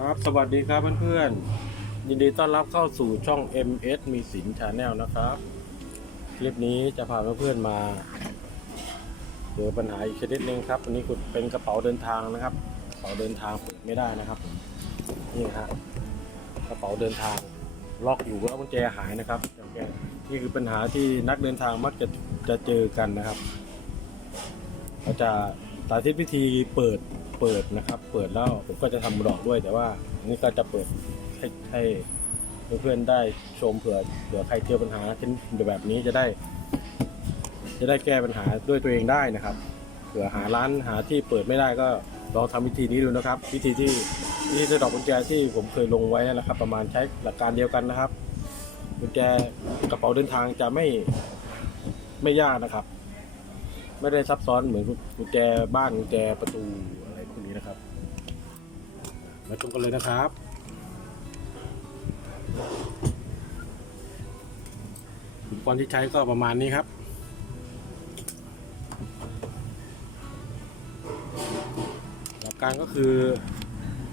ครับสวัสดีครับเพื่อนๆ ยินดีต้อนรับเข้าสู่ช่อง MS มีสินชาแนลนะครับ คลิปนี้จะพาเพื่อนๆมา เจอปัญหาอีกชนิดหนึ่งครับอันนี้คือเป็นกระเป๋าเดินทางนะครับ กระเป๋าเดินทางเปิดไม่ได้นะครับนี่นะฮะกระเป๋าเดินทางล็อกอยู่แล้วกุญแจหายนะครับนี่คือปัญหาที่นักเดินทางมักจะจะเจอกันนะครับเราจะ สาธิตวิธีเปิดเปิดนะครับ เปิดแล้วผมก็จะทำดอกด้วย แต่ว่าอันนี้ก็จะเปิดให้ให้เพื่อนๆได้ชมเผื่อเผื่อใครเจอปัญหาเช่นแบบนี้จะได้ จะได้แก้ปัญหาด้วยตัวเองได้นะครับเผื่อหาร้านหาที่เปิดไม่ได้ก็ลองทำวิธีนี้ดูนะครับ วิธีที่วิธีสะดอกกุญแจที่ผมเคยลงไว้นะครับ ประมาณใช้หลักการเดียวกันนะครับกุญแจกระเป๋าเดินทางจะไม่ไม่ยากนะครับ ไม่ได้ซับซ้อนเหมือนกุญแจบ้านกุญแจประตูอะไรพวกนี้นะครับ มาชมกันเลยนะครับอุปกรณ์ที่ใช้ก็ประมาณนี้ครับหลักการก็คือ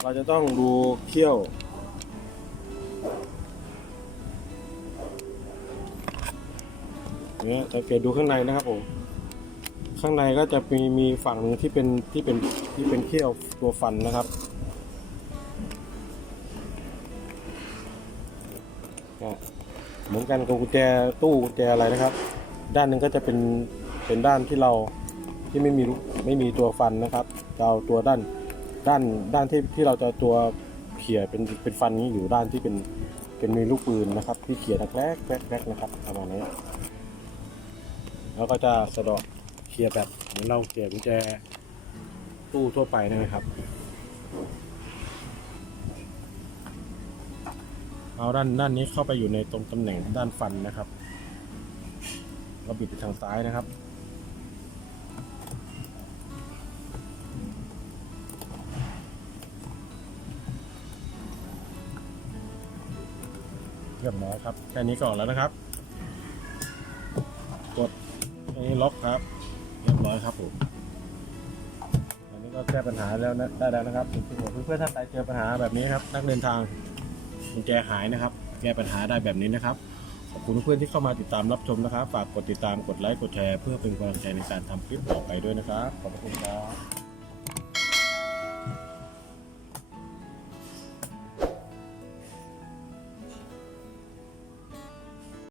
เราจะต้องดูเขี้ยวเนี่ยสังเกตดูข้างในนะครับผม ข้างในก็จะมีมีฝั่งหนึ่งที่เป็นที่เป็นที่เป็นเขี้ยวตัวฟันนะครับเนี่ยเหมือนกันกับกุญแจตู้กุญแจอะไรนะครับ ด้านหนึ่งก็จะเป็นเป็นด้านที่เราที่ไม่มีลูกไม่มีตัวฟันนะครับเอาตัวด้านด้านด้านที่ที่เราจะตัวเขี่ยเป็นเป็นฟันนี้อยู่ด้านที่เป็นเป็นมีลูกปืนนะครับ ที่เขี่ยแรกแรกแรกนะครับประมาณนี้แล้วก็จะสะดาะ เคลียร์แบบเหมือนเราเคลียร์กุญแจตู้ทั่วไปนะครับ เอาด้านด้านนี้เข้าไปอยู่ในตรงตำแหน่งด้านฟันนะครับเราบิดไปทางซ้ายนะครับเรียบร้อยครับ แค่นี้ก่อนแล้วนะครับ กดอันนี้ล็อกครับ อยครับผมอันนี้ก็แก้ปัญหาแล้วนะได้แล้วนะครับเพื่อนๆท่านใดเจอปัญหาแบบนี้ครับ นักเดินทางกุญแจหายนะครับ แก้ปัญหาได้แบบนี้นะครับขอบคุณเพื่อนที่เข้ามาติดตามรับชมนะครับ ฝากกดติดตามกดไลค์กดแชร์เพื่อเป็นกำลังใจในการทำคลิปต่อไปด้วยนะครับขอบคุณครับ